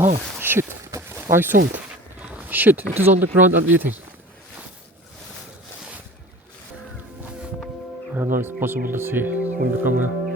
Oh, shit. I saw it. Shit, it is on the ground and eating. I don't know if it's possible to see on the camera.